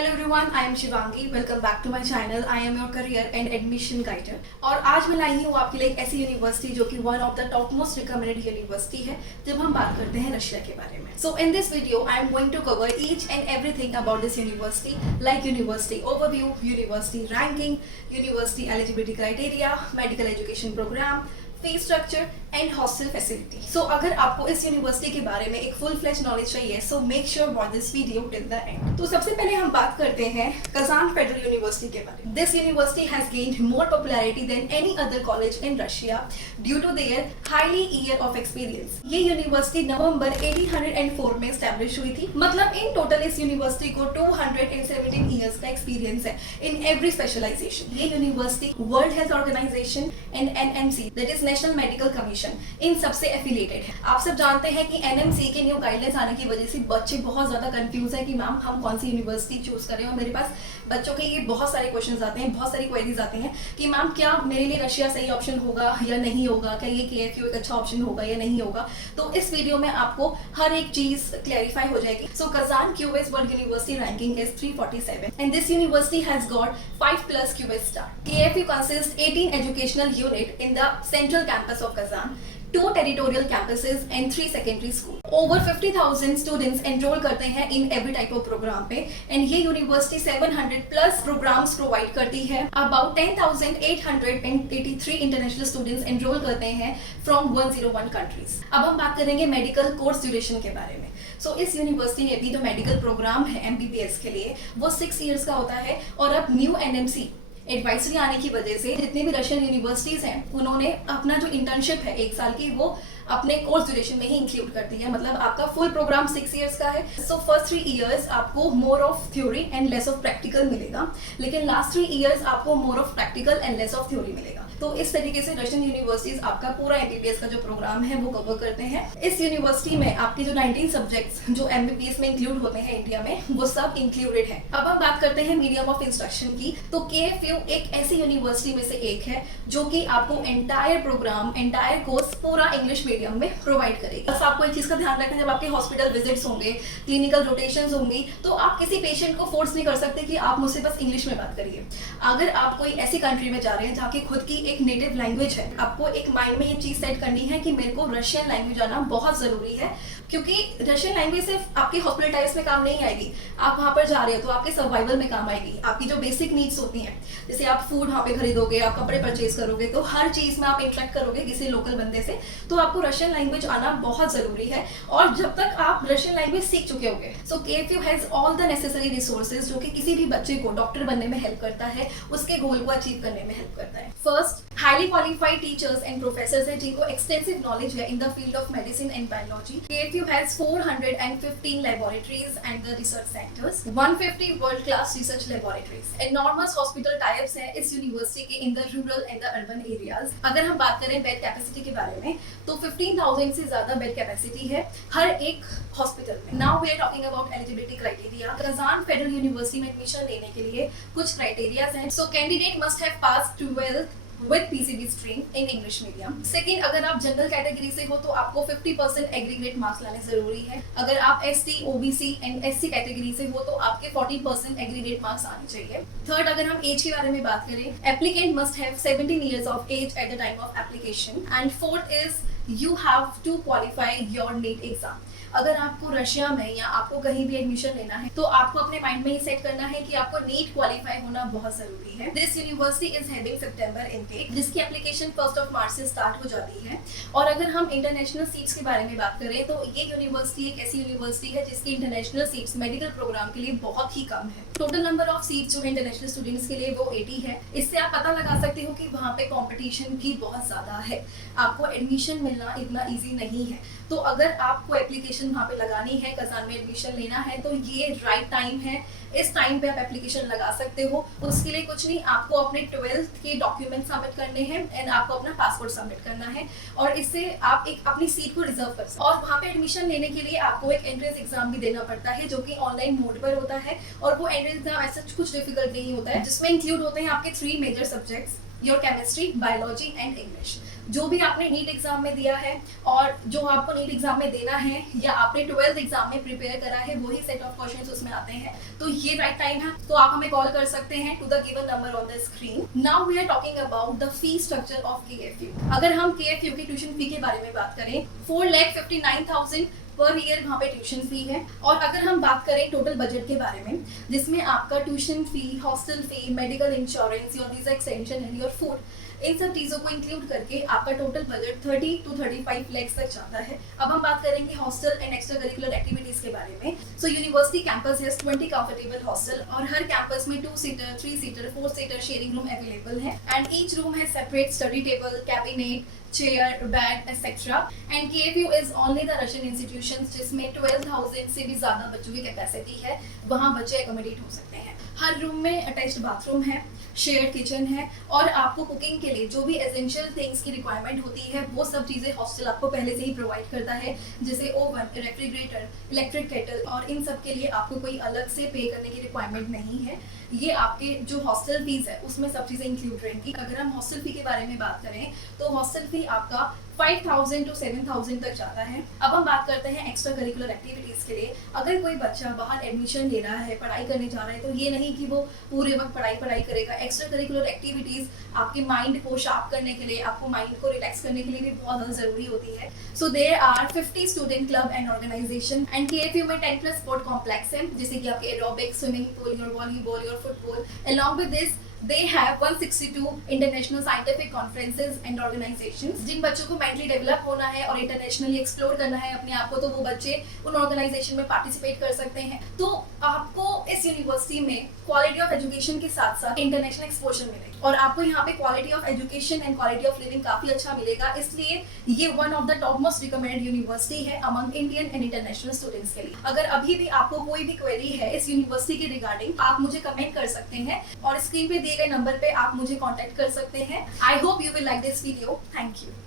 Hello everyone, I am Shivangi. Welcome back to my channel. I am your career and admission guider. और आज मैं लाई हूँ आपके लिए एक ऐसी यूनिवर्सिटी जो कि one of the top most recommended university है जब हम बात करते हैं रशिया के बारे में। So in this video I am going to cover each and everything about this university, like university overview, university ranking, university eligibility criteria, medical education programme, fees structure and hostel facility. So अगर आपको इस university के बारे में एक full fledge knowledge चाहिए, so make sure watch this video till the end. तो सबसे पहले हम बात करते हैं कजान फेडरल यूनिवर्सिटी के बारे में। This university has gained more popularity than any other college in Russia due to their highly year of experience. ये यूनिवर्सिटी नवंबर 1804 में एस्टैब्लिश हुई थी। मतलब इन टोटल इस यूनिवर्सिटी को 217 ईयर्स का एक्सपीरियंस है इन एवरी स्पेशलाइजेशन। ये university World Health Organization and NMC, that is National Medical Commission, इन सबसे एफिलिएटेड है। आप सब जानते हैं कि एनएमसी के न्यू गाइडलाइंस आने की वजह से बच्चे बहुत ज्यादा कंफ्यूज है कि मैम हम कौन सी यूनिवर्सिटी चूज करें। और मेरे पास बच्चों के ये बहुत सारे क्वेश्चंस आते हैं, बहुत सारी क्वेरीज आती हैं कि मैम क्या मेरे लिए रशिया सही ऑप्शन होगा या नहीं होगा, क्या ये केएफयू एक अच्छा ऑप्शन होगा या नहीं होगा। तो इस वीडियो में आपको हर एक चीज क्लैरिफाई हो जाएगी। So Kazan QS world university ranking is 347 and this university has got 5+ QS star. KFU consists 18 educational unit in the central campus of Kazan, 2 territorial campuses and 3 secondary schools. Over 50,000 students enroll करते हैं in every type of program पे, and ये university 700+ programs provide करती है। About 10,883 international students enroll करते हैं from 101 countries. अब हम बात करेंगे मेडिकल कोर्स ड्यूरेशन के बारे में। सो इस यूनिवर्सिटी में भी जो मेडिकल प्रोग्राम है MBBS के लिए वो 6 years का होता है। और अब न्यू NMC एडवाइजरी आने की वजह से जितने भी रशियन यूनिवर्सिटीज हैं उन्होंने अपना जो इंटर्नशिप है 1 साल की वो अपने कोर्स ड्यूरेशन में ही इंक्लूड करती है। मतलब आपका फुल प्रोग्राम 6 years का है। सो फर्स्ट 3 years आपको more of theory and less of practical मिलेगा, लेकिन लास्ट 3 years आपको more of practical and less of theory मिलेगा। तो इस तरीके से रशियन यूनिवर्सिटीज आपका पूरा MBBS का जो प्रोग्राम है वो कवर करते हैं। इस यूनिवर्सिटी में आपके जो 19 सब्जेक्ट्स जो MBBS में इंक्लूड होते हैं इंडिया में वो सब इंक्लूडेड है। अब हम बात करते हैं मीडियम ऑफ इंस्ट्रक्शन की। तो KFU एक ऐसी यूनिवर्सिटी में से एक है जो कि आपको एंटायर प्रोग्राम, एंटायर कोर्स पूरा इंग्लिश मीडियम में प्रोवाइड करेगी। बस आपको एक चीज का ध्यान रखना, जब आपके हॉस्पिटल विजिट्स होंगे, क्लिनिकल रोटेशंस होंगी, तो आप किसी पेशेंट को फोर्स नहीं कर सकते कि आप मुझसे बस इंग्लिश में बात करिए। अगर आप कोई ऐसी कंट्री में जा रहे हैं जहाँ की खुद की एक नेटिव लैंग्वेज है, आपको एक माइंड में ये चीज सेट करनी है कि मेरे को रशियन लैंग्वेज आना बहुत जरूरी है, क्योंकि रशियन लैंग्वेज सिर्फ आपके हॉस्पिटल टाइप्स में काम नहीं आएगी। आप वहाँ पर जा रहे हो तो आपके सर्वाइवल में काम आएगी। आपकी जो बेसिक नीड्स होती हैं, जैसे आप फूड वहाँ पे खरीदोगे, आप कपड़े परचेज करोगे, तो हर चीज में आप इंटरेक्ट करोगे किसी लोकल बंदे से, तो आपको रशियन लैंग्वेज आना बहुत जरूरी है। और जब तक आप रशियन लैंग्वेज सीख चुके होंगे, सो KFU has all the necessary resources जो कि किसी भी बच्चे को डॉक्टर बनने में हेल्प करता है, उसके गोल को अचीव करने में हेल्प करता है। First, highly qualified teachers and professors हैं जिनको एक्सटेंसिव नॉलेज है in the field of medicine and biology. KFU has 415 laboratories and the research centers, 150 world class research laboratories, enormous hospital tie-ups हैं इस university के in the rural and the urban areas. अगर हम बात करें bed capacity के बारे में तो 15,000 से ज्यादा बेड कैपेसिटी है हर एक हॉस्पिटल में। Now we are talking about eligibility criteria. Kazan federal university में एडमिशन लेने के लिए कुछ क्राइटेरियाज हैं। So candidate must have passed 12th with PCB stream in English medium. Second, अगर आप जनरल कैटेगरी से हो तो आपको 50% एग्रीगेट मार्क्स लाने जरूरी है। अगर आप ST, OBC and SC category से हो तो आपके 40% एग्रीगेट मार्क्स आने चाहिए। थर्ड, अगर हम एज के बारे में बात करें, applicant must have 17 years of age at the time of application. And fourth is you have to qualify your NEET exam. अगर आपको रशिया में या आपको कहीं भी एडमिशन लेना है तो आपको अपने माइंड में ये सेट करना है कि आपको नीट क्वालिफाई होना बहुत जरूरी है। This university is having September intake, जिसकी एप्लीकेशन 1 March से स्टार्ट हो जाती है। और अगर हम इंटरनेशनल सीट्स के बारे में बात करें तो ये यूनिवर्सिटी एक ऐसी यूनिवर्सिटी है जिसकी इंटरनेशनल सीट्स मेडिकल प्रोग्राम के लिए बहुत ही कम है। टोटल नंबर ऑफ सीट्स जो है इंटरनेशनल स्टूडेंट्स के लिए वो 80 है। इससे आप पता लगा सकते हो कि वहाँ पे कॉम्पिटिशन भी बहुत ज्यादा है, आपको एडमिशन मिलना इतना ईजी नहीं है। तो अगर आपको एप्लीकेशन वहाँ पे लगानी है, कजान में एडमिशन लेना है, तो ये राइट टाइम है। इस टाइम पे आप एप्लीकेशन लगा सकते हो। उसके लिए कुछ नहीं, आपको अपने 12th के डॉक्यूमेंट सबमिट करने हैं एंड आपको अपना पासपोर्ट सबमिट करना है, और इससे आप एक अपनी सीट को रिजर्व कर सकते हैं। और वहाँ पे एडमिशन लेने के लिए आपको एक एंट्रेंस एग्जाम भी देना पड़ता है जो कि ऑनलाइन मोड पर होता है। और वो एंट्रेंस एग्जाम ऐसा कुछ डिफिकल्ट नहीं होता है, जिसमें इंक्लूड होते हैं आपके 3 major subjects, your chemistry, biology and English. जो भी आपने नीट एग्जाम में दिया है और जो आपको नीट एग्जाम में देना है या आपने 12th एग्जाम में प्रिपेयर करा है, वही सेट ऑफ क्वेश्चंस उसमें आते हैं। तो ये राइट टाइम है, तो आप हमें कॉल कर सकते हैं to the given number on the screen. Now we are talking about the fee structure of KFU। अगर हम KFU की ट्यूशन फी के बारे में बात करें, 4,59,000 पर ईयर वहाँ पे ट्यूशन फी है। और अगर हम बात करें टोटल बजट के बारे में, जिसमें आपका tuition fee, hostel fee, medical insurance, your visa extension and your food, इन सब चीज़ों को इंक्लूड करके आपका टोटल बजट 30 to 35 lakhs तक जाता है। अब हम बात करेंगे hostel and extra curricular activities के बारे में। So university campus has 20 comfortable hostel और हर कैंपस में 2 seater, 3 seater, 4 seater sharing room available है एंड ईच रूम है separate study table, cabinet, chair, bed etcetera. And KFU is only the Russian institution जिसमें 12,000 से भी ज्यादा बच्चों की कैपेसिटी है, वहाँ बच्चे एकोमोडेट हो सकते हैं। हर रूम में अटैच्ड बाथरूम है, शेयर्ड किचन है और आपको कुकिंग के लिए जो भी एसेंशियल थिंग्स की रिक्वायरमेंट होती है वो सब चीज़ें हॉस्टल आपको पहले से ही प्रोवाइड करता है, जैसे ओवन, रेफ्रिजरेटर, इलेक्ट्रिक केटल, और इन सब के लिए आपको कोई अलग से पे करने की रिक्वायरमेंट नहीं है। ये आपके जो हॉस्टल फीस है उसमें सब चीज़ें इंक्लूड रहेंगी। अगर हम हॉस्टल फी के बारे में बात करें तो हॉस्टल फी आपका 5,000 to 7,000 तक जाता है। अब हम बात करते हैं एक्स्ट्रा करिकुलर एक्टिविटीज़ के लिए। अगर कोई बच्चा बाहर एडमिशन ले रहा है, पढ़ाई करने जा रहा है, तो ये नहीं कि वो पूरे वक्त पढ़ाई करेगा। एक्स्ट्रा करिकुलर एक्टिविटीज़ आपके माइंड को शार्प करने के लिए, आपको माइंड को रिलैक्स करने के लिए भी बहुत ज़्यादा ज़रूरी होती है। So there are 50 student club and organization and KFU में 10+ स्पोर्ट कॉम्प्लेक्स है, जैसे कि आपके aerobic, swimming pool, your volleyball, your football. Along with this they have 162 international scientific conferences and organizations। जिन बच्चों को मेंटली डेवलप होना है और इंटरनेशनली एक्सप्लोर करना है अपने आप को, तो वो बच्चे उन ऑर्गेनाइजेशन में पार्टिसिपेट कर सकते हैं। तो आपको इस यूनिवर्सिटी में क्वालिटी ऑफ एजुकेशन के साथ साथ इंटरनेशनल एक्सपोजर मिलेगा और आपको यहाँ पे quality of education and quality of living काफी अच्छा मिलेगा। इसलिए ये one of the top most recommended university है among Indian and international students के लिए। अगर अभी भी आपको कोई भी क्वेरी है इस यूनिवर्सिटी के रिगार्डिंग, आप मुझे कमेंट कर सकते हैं और स्क्रीन पे दिए गए नंबर पे आप मुझे कांटेक्ट कर सकते हैं। I hope you will like this video. Thank you.